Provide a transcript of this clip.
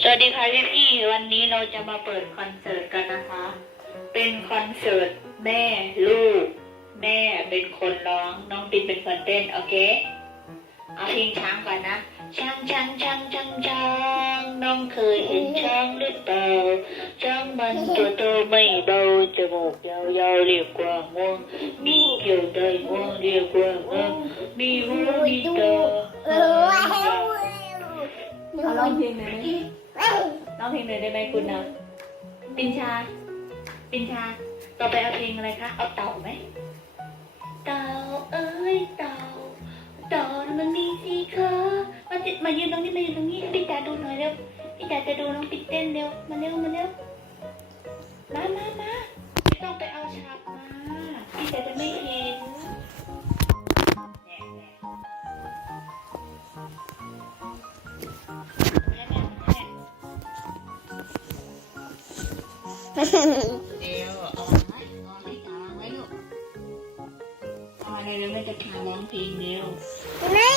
สวัสดีค่ะพี่พี่วันนี้เราจะมาเปิดคอนเสิร์ตกันนะคะ เป็นคอนเสิร์ตแม่ลูก แม่เป็นคนร้องน้องปินเป็นคนเต้นโอเคเอาเพลงช้างก่อนนะช้างช้างช้างช้างช้างน้องเคยเห็นช้างหรือเปล่าช้างมันตัวโตไม่เบาจมูกยาวๆเรียกว่าง่วงมีเกี่ยวได้ง่วงเรียกว่าง่วงมีหูมีตา เอาร้องเพลงหน่อยไหมร้องเพลงหน่อยได้ไหมคุณนะปินชา ปินชา ต่อไปเอาเพลงอะไรคะ เอาเต่าไหม เต่าเอ้ยเต่า เต่ามันมีสีขามาจิมายืนตรงนี้มายืนตรงนี้พี่จ๋าดูหน่อยเร็ว พี่จ๋าจะดูน้องปิดเต้นเร็ว มาเร็วมาเร็ว มามามาไม่ต้องไปเอาฉากมา พี่จ๋าจะไม่เห็น เดี๋ยวเอาไว้เอาไห้ตาไว้ลูกเอาอะไรเร็วแม่จะพาร้องเพลงเร็วไม่